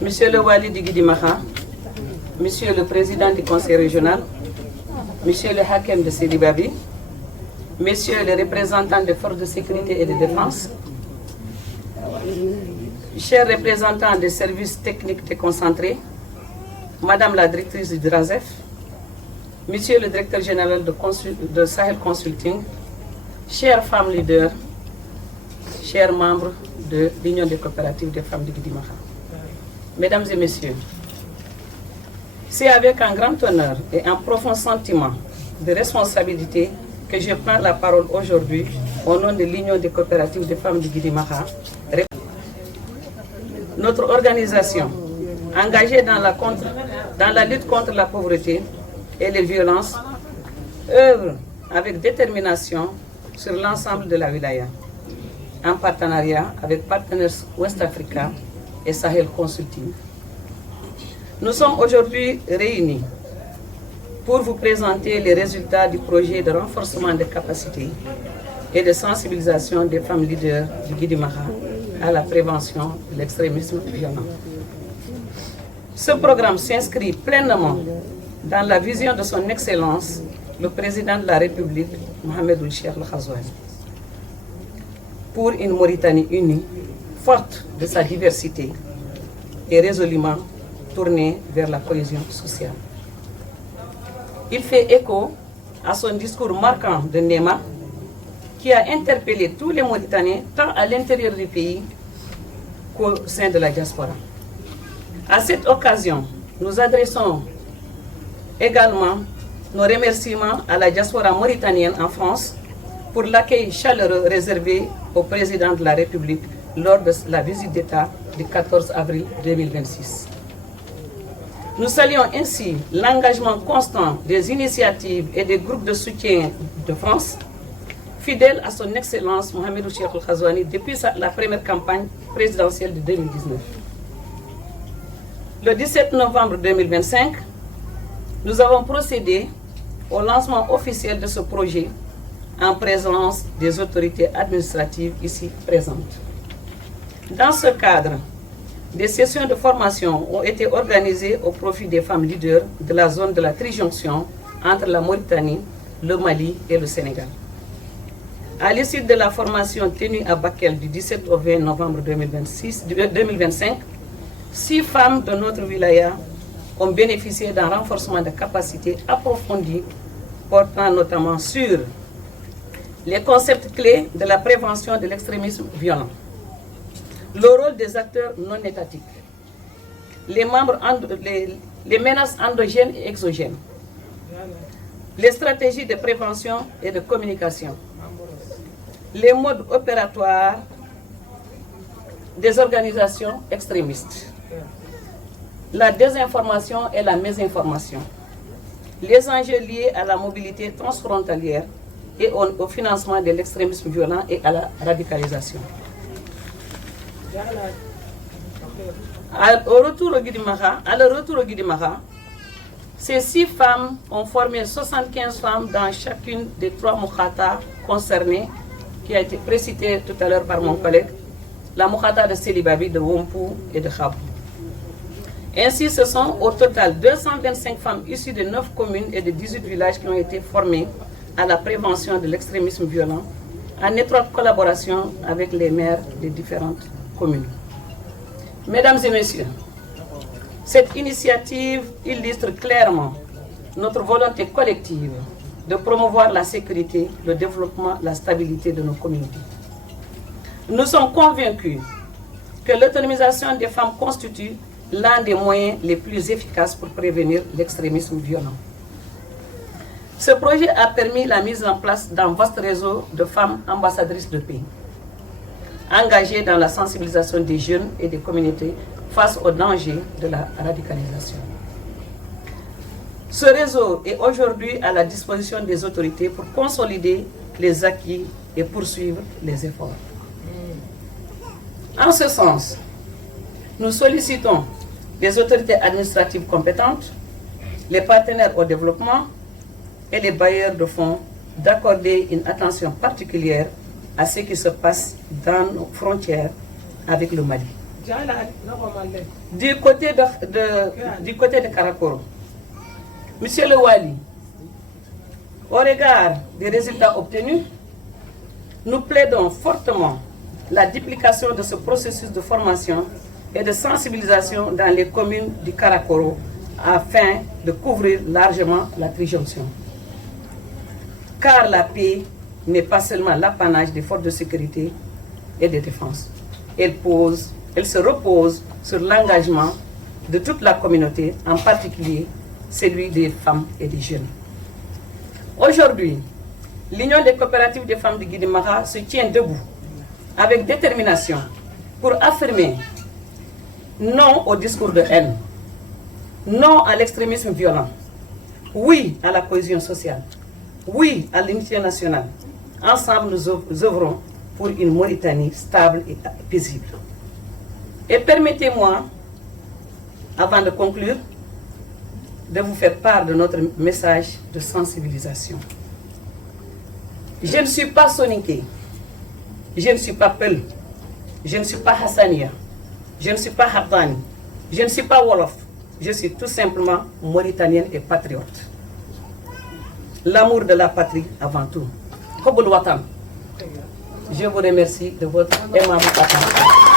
Monsieur le Wali de Guidimaha, Monsieur le Président du Conseil régional, Monsieur le Hakem de Sidi Babi, Messieurs les représentants des forces de sécurité et de défense, chers représentants des services techniques déconcentrés, Madame la directrice du DRASEF, Monsieur le directeur général de Sahel Consulting, chères femmes leaders, chers membres de l'Union des coopératives des femmes de Guidimaha. Mesdames et messieurs, c'est avec un grand honneur et un profond sentiment de responsabilité que je prends la parole aujourd'hui au nom de l'Union des coopératives des femmes de Guidimaha. Notre organisation, engagée dans la lutte contre la pauvreté et les violences, œuvre avec détermination sur l'ensemble de la wilaya, en partenariat avec Partenaires Ouest Africa et Sahel Consulting. Nous sommes aujourd'hui réunis pour vous présenter les résultats du projet de renforcement des capacités et de sensibilisation des femmes leaders du Guidimaha à la prévention de l'extrémisme violent. Ce programme s'inscrit pleinement dans la vision de son Excellence, le Président de la République, Mohamed Ould-Cheikh El Ghazouani, pour une Mauritanie unie, forte de sa diversité et résolument tournée vers la cohésion sociale. Il fait écho à son discours marquant de Néma, qui a interpellé tous les Mauritaniens, tant à l'intérieur du pays qu'au sein de la diaspora. À cette occasion, nous adressons également nos remerciements à la diaspora mauritanienne en France pour l'accueil chaleureux réservé au président de la République lors de la visite d'État du 14 avril 2026. Nous saluons ainsi l'engagement constant des initiatives et des groupes de soutien de France, fidèles à son Excellence Mohamed Ould-Cheikh El Ghazouani depuis la première campagne présidentielle de 2019. Le 17 novembre 2025, nous avons procédé au lancement officiel de ce projet en présence des autorités administratives ici présentes. Dans ce cadre, des sessions de formation ont été organisées au profit des femmes leaders de la zone de la trijonction entre la Mauritanie, le Mali et le Sénégal. À l'issue de la formation tenue à Bakel du 17 au 20 novembre 2025, 6 femmes de notre wilaya ont bénéficié d'un renforcement de capacités approfondies portant notamment sur les concepts clés de la prévention de l'extrémisme violent, le rôle des acteurs non étatiques, les menaces endogènes et exogènes, les stratégies de prévention et de communication, les modes opératoires des organisations extrémistes, la désinformation et la mésinformation, les enjeux liés à la mobilité transfrontalière et au financement de l'extrémisme violent et à la radicalisation. À leur retour au Guidimaha, ces 6 femmes ont formé 75 femmes dans chacune des 3 moukhata concernées, qui a été précitée tout à l'heure par mon collègue, la moukhata de Selibabi, de Wompu et de Khabou. Ainsi, ce sont au total 225 femmes issues de 9 communes et de 18 villages qui ont été formées à la prévention de l'extrémisme violent, en étroite collaboration avec les maires des différentes communes. Mesdames et messieurs, cette initiative illustre clairement notre volonté collective de promouvoir la sécurité, le développement, la stabilité de nos communautés. Nous sommes convaincus que l'autonomisation des femmes constitue l'un des moyens les plus efficaces pour prévenir l'extrémisme violent. Ce projet a permis la mise en place d'un vaste réseau de femmes ambassadrices de paix, engagées dans la sensibilisation des jeunes et des communautés face aux dangers de la radicalisation. Ce réseau est aujourd'hui à la disposition des autorités pour consolider les acquis et poursuivre les efforts. En ce sens, nous sollicitons les autorités administratives compétentes, les partenaires au développement et les bailleurs de fonds d'accorder une attention particulière à ce qui se passe dans nos frontières avec le Mali. Du côté de Karakoro, Monsieur le Wali, au regard des résultats obtenus, nous plaidons fortement la duplication de ce processus de formation et de sensibilisation dans les communes du Karakoro afin de couvrir largement la trijonction. Car la paix n'est pas seulement l'apanage des forces de sécurité et de défense. Elle se repose sur l'engagement de toute la communauté, en particulier celui des femmes et des jeunes. Aujourd'hui, l'Union des coopératives des femmes de Guidimara se tient debout avec détermination pour affirmer non au discours de haine, non à l'extrémisme violent, oui à la cohésion sociale, oui à l'unité nationale. Ensemble, nous œuvrons pour une Mauritanie stable et paisible. Et permettez-moi, avant de conclure, de vous faire part de notre message de sensibilisation. Je ne suis pas Soninké, je ne suis pas Peul, je ne suis pas Hassania, je ne suis pas Habani, je ne suis pas Wolof, je suis tout simplement mauritanienne et patriote. L'amour de la patrie avant tout. Kobul Watan. Je vous remercie de votre aimable attention.